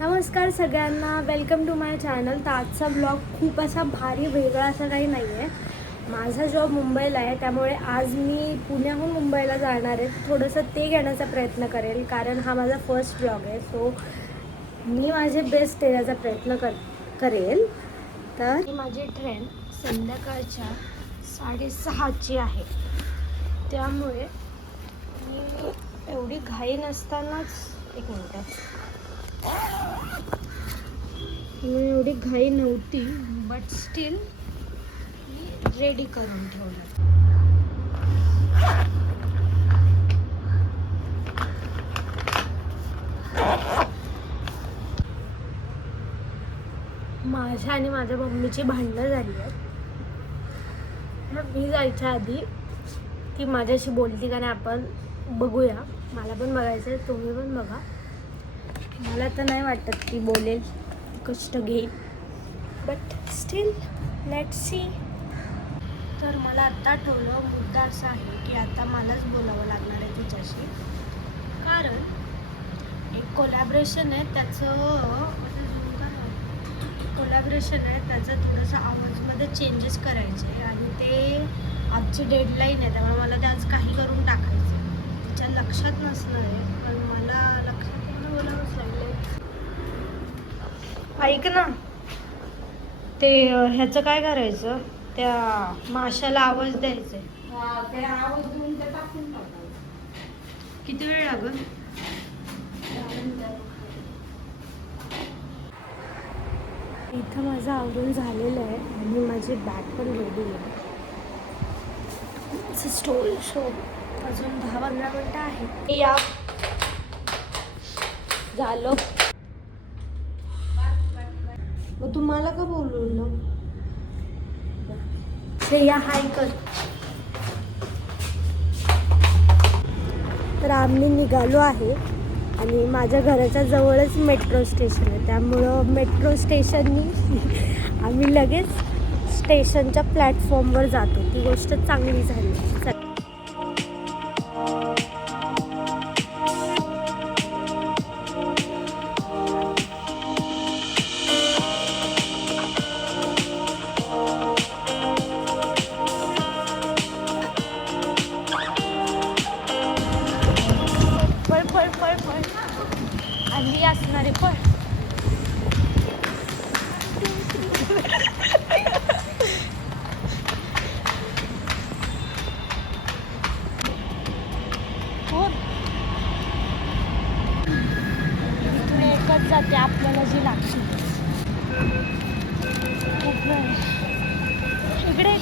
नमस्कार सगळ्यांना, welcome to my channel. तर आजचा ब्लॉग खूप असा भारी वेगळा असं काही नाही आहे. माझा जॉब मुंबईला आहे, त्यामुळे आज मी पुण्याहून मुंबईला जाणार आहे. थोडंसं ते घेण्याचा प्रयत्न करेल, कारण हा माझा फर्स्ट ब्लॉग आहे. सो मी माझे बेस्ट देण्याचा प्रयत्न करेल. तर माझी ट्रेन संध्याकाळच्या 6:30ची आहे, त्यामुळे मी एवढी घाई नसतानाच एक मिनटं मी एवढी घाई नव्हती, बट स्टील मी रेडी करून ठेवलं. माझ्या आणि माझ्या मम्मीची भांडणं झाली आहेत. मी जायच्या आधी ती माझ्याशी बोलती का नाही आपण बघूया. मला पण बघायचं आहे, तुम्ही पण बघा. मला तर नाही वाटत ती बोलेल, कष्ट घेईल, बट स्टील लेट्स सी. तर मला आत्ता आठवलं, मुद्दा असा आहे की आता मलाच बोलावं लागणार आहे तिच्याशी, कारण एक कोलॅबरेशन आहे. त्याचं थोडंसं आवाजमध्ये चेंजेस करायचे आणि ते आजची डेडलाईन आहे, त्यामुळे मला ते आज काही करून टाकायचं आहे. तिच्या लक्षात नसणार आहे, पण मला लक्षात येणं बोलावंच लागलं. ऐक ना, ते ह्याचं काय करायचं, त्या माशाला आवाज द्यायचा आहे. ते आवाज देऊन ते टाकून टाकायचं. किती वेळ लागेल? इथं माझं आवरून झालेलं आहे आणि माझी बॅग पण रेडी आहे. स्टोल शो अजून 10-15 मिनटं आहे. या झालं. मग तुम्हाला का बोलवलं? श्रेया हाय कर. तर आम्ही निघालो आहे आणि माझ्या घराच्या जवळच मेट्रो स्टेशन आहे, त्यामुळं मेट्रो स्टेशननी आम्ही लगेच स्टेशनच्या प्लॅटफॉर्मवर जातो. ती गोष्ट चांगली झाली. आली असणारे पण इथून एकच जाते आपल्याला जी लागते. खूप वेळ इकडे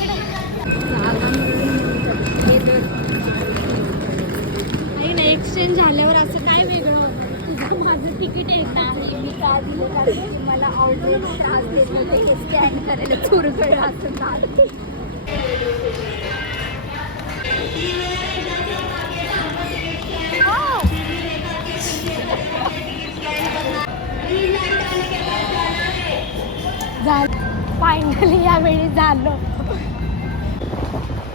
नाही ना, एक्सचेंज झाल्यावर असं काय वेगळं होतं. तुझं माझं तिकीट येत नाही, मी काय दिलं कारण मला ऑलरेडी त्रास देत होते की स्कॅन करायला चुरगळ असं झालं. फायनली यावेळी झालं.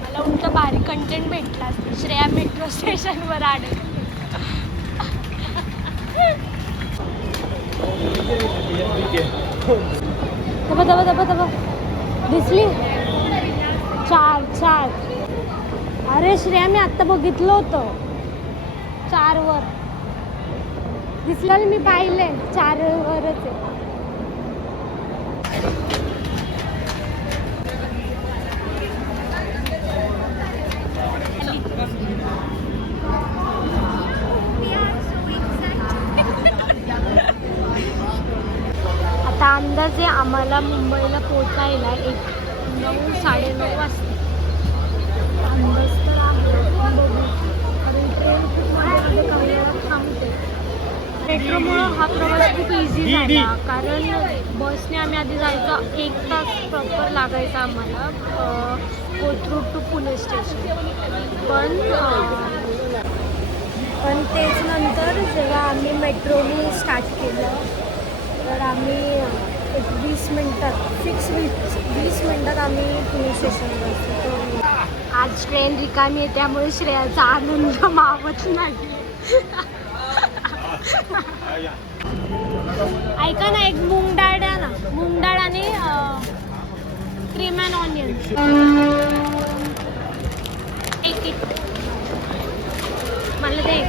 मला उलट भारी कंटेंट भेटला. श्रेया मेट्रो स्टेशनवर आले. दबा दिसली 4. अरे श्रेया, मी आत्ता बघितलं होतं 4वर दिसलं. मी पाहिले 4वरच आहे. आता अंदाजे आम्हाला मुंबईला पोचायला 9-9:30 वाजता. अंदाज तर आहे, बघू. कारण ट्रेन खूप मध्ये काही वेळात थांबते. मेट्रोमुळं हा प्रवास खूप इझी झाला, कारण बसने आम्ही आधी जायचं 1 तास प्रॉपर लागायचा आम्हाला कोथरूड टू पुणे स्टेशन. पण तेच नंतर जेव्हा आम्ही मेट्रोनी स्टार्ट केलं, तर आम्ही एक 20 मिनटात आम्ही पुणे स्टेशनवर असतो. आज ट्रेन रिकामी आहे, त्यामुळे श्रेयाचा आनंद मावत नाही. ऐका ना, एक मूग डाळ द्या ना, मूग डाळ आणि क्रीम अँड ऑनियन. मला ते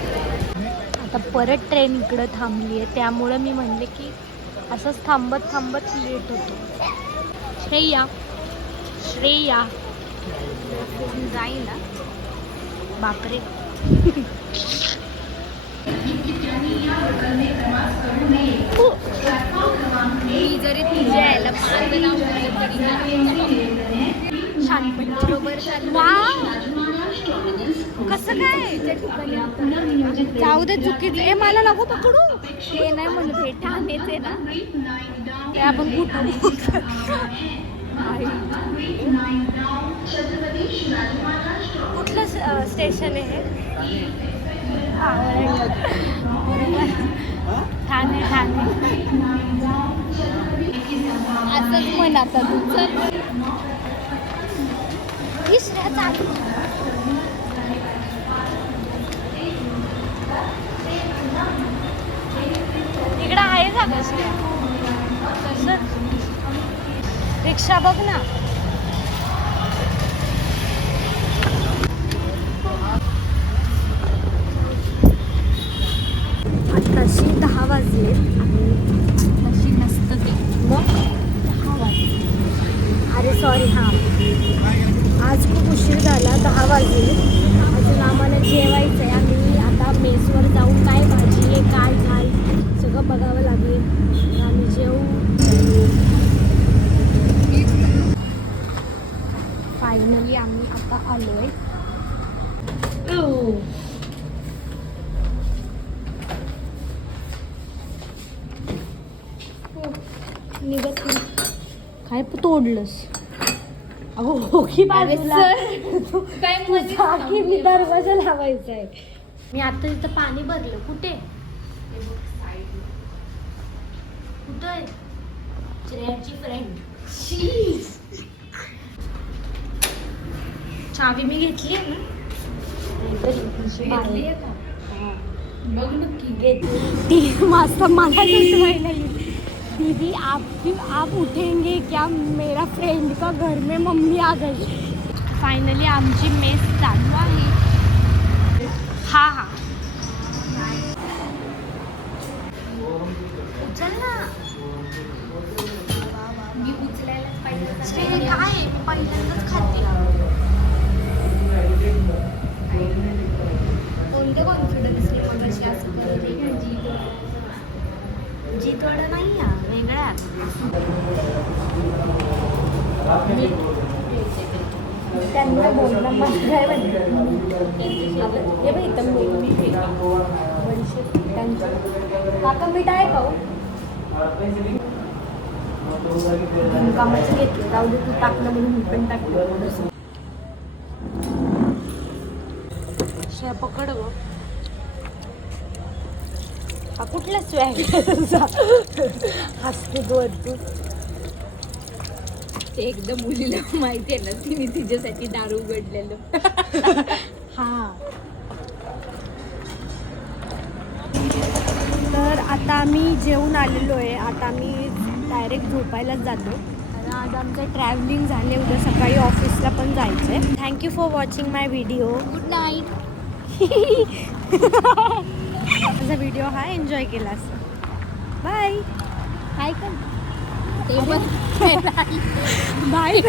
आता परत ट्रेन इकडं थांबली आहे, त्यामुळं मी म्हणले की असंच थांबत थांबत लेट होतो. श्रेया जाईल ना, बापरे. मी जरी तुझ्या यायला पाच छानपण बरोबर वा, कसं काय जाऊ दे, चुकीचं आहे. मला नको पकडू. ते नाही म्हणत, हे ठाणेच आहे ना. ते आपण कुठं कुठलं स्टेशन आहे ठाणे. असंच म्हण आता तू. चल इकडं आहे का कसल्या कसं रिक्षा बघ ना. आताशी 10 वाजले आणि तशी नसतं ते. मग 10 वाजले. अरे सॉरी, हां आज खूप उशीर झाला, 10 वाजले. अजून आम्हाला जेवायचं आहे. आम्ही आता मेसवर जाऊन काय भाजी आहे काय झाल सगळं बघावं लागेल. आम्ही जेवू. फायनली आम्ही आता आलो आहे. निघत काय तोडलंस अगो हो की बाजूला. काय की मी दरवाजा लावायचा आहे. मी आता तिथं पाणी भरलं. कुठे कुठं आहे श्रेयाची फ्रेंड. चावी मी घेतली आहे ना. बघ नक्की घेतली ती मस्त मला सुचवायला येईल. दीदी आप उठेंगे क्या, मेरा फ्रेंड का घर में मम्मी आ गई. फायनली आमची मेस चालू आहे. हा उचल ना. मी उचलायलाच पाहिजे. श्रेय काय पहिल्यांदाच खाते. कोणतं कॉन्फिडन्सने मग अशी असं करते का जीतवाडा नाही हा वेगळा. त्यांना बोलला मला काय म्हणते हे बाई इथं मीठ काका मीठ आहे का कामाचं घेतलं. जाऊ दे, तू टाकलं म्हणून मी पण टाकलं. श्रेया पकड गो. हा कुठला स्वॅग हसते वरतून. ते एकदा मुलीला माहिती आहे ना, तिने तिच्यासाठी दारू उघडलेलं. हा तर आता आम्ही जेवून आलेलो आहे. आता आम्ही डायरेक्ट झोपायलाच जातो. कारण आज आमचं ट्रॅव्हलिंग झाले. उद्या सकाळी ऑफिसला पण जायचं आहे. Thank you for watching my video. Good night. माझा व्हिडिओ हा एन्जॉय केला असं. बाय. हाय का ते पण बाय.